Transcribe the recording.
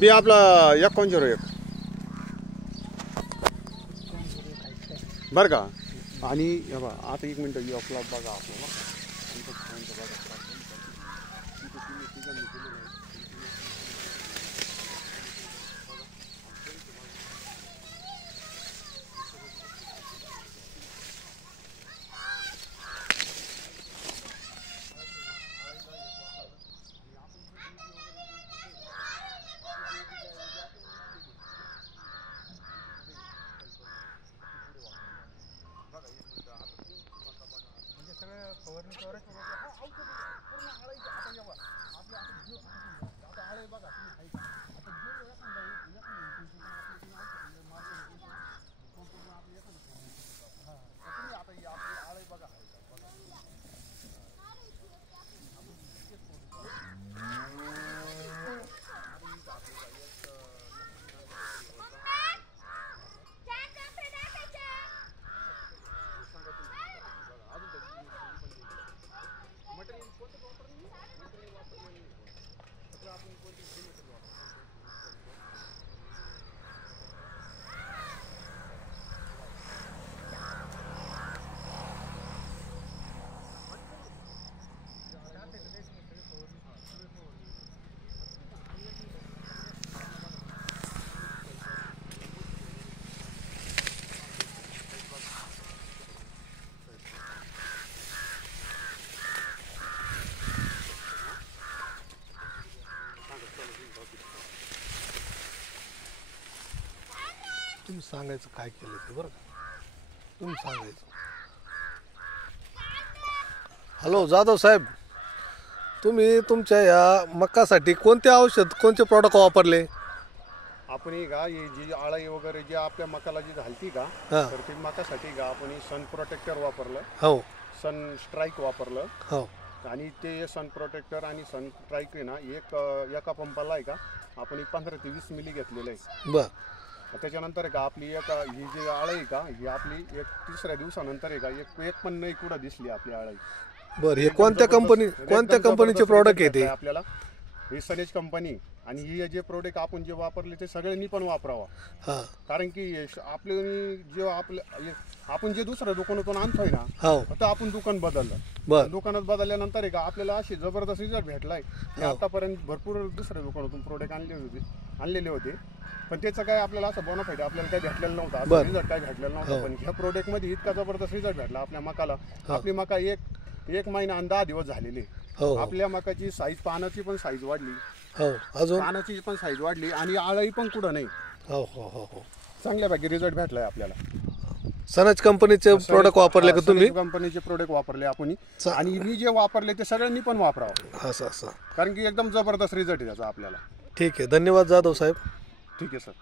बी आपला 101 बरं का. आणि हे बघा आता 1 मिनिट आपला बघा आपल्याला तुम्ही सांगायचं काय केलं ते बरं का. तुम्ही सांगायचं. हॅलो जाधव साहेब, तुम्ही तुमच्या या मक्कासाठी कोणते औषध कोणते प्रॉडक्ट वापरले? आपण का ही जी आळी वगैरे जी आपल्या मकाला जी झालती का तर ती मकासाठी का आपण सन प्रोटेक्टर वापरलं. हो. सन स्ट्राईक वापरलं. हो. आणि ते सन प्रोटेक्टर आणि सन स्ट्राईक आहे ना एका पंपाला आहे का आपण 15 ते 20 मिली घेतलेलं आहे. बर. त्याच्यानंतर का आपली ही जी आळी आहे का ही आपली 3ऱ्या दिवसानंतर आहे का एक पण नाही कुठं दिसली आपली आळी. बर. हे कोणत्या कंपनीचे प्रॉडक्ट आहे ते? आपल्याला ही सनेज कंपनी. आणि ही जे प्रोडक्ट आपण जे वापरले ते सगळ्यांनी पण वापरावा. कारण की आपले जे आपण जे दुसऱ्या दुकानातून आणतोय ना तर आपण दुकान बदललं. दुकानात बदलल्यानंतर आहे का आपल्याला अशी जबरदस्त रिझल्ट भेटलाय. आतापर्यंत भरपूर दुसऱ्या दुकानातून प्रोडक्ट आणलेले होते पण त्याचं काय आपल्याला असं बोनाफाईड आपल्याला काही भेटलेलं नव्हतं. रिझल्ट काय भेटलेला नव्हता. पण ह्या प्रोडक्ट मध्ये इतका जबरदस्त रिझल्ट भेटला आपल्या मकाला. आपली मका एक महिना आणि 10 दिवस झालेले. आपल्या मकाची साईज पानाची पण साईज वाढली. अजून पानाची पण साईज वाढली आणि आळी पण कुठं नाही. चांगल्यापैकी रिझल्ट भेटलाय आपल्याला. सनज कंपनीचे प्रोडक्ट वापरले का तुम्ही? कंपनीचे प्रोडक्ट वापरले आपण. आणि मी जे वापरले ते सगळ्यांनी पण वापरावं. असं कारण की एकदम जबरदस्त रिझल्ट आहे त्याचा आपल्याला. ठीक आहे. धन्यवाद जाधव साहेब. ठीक आहे सर.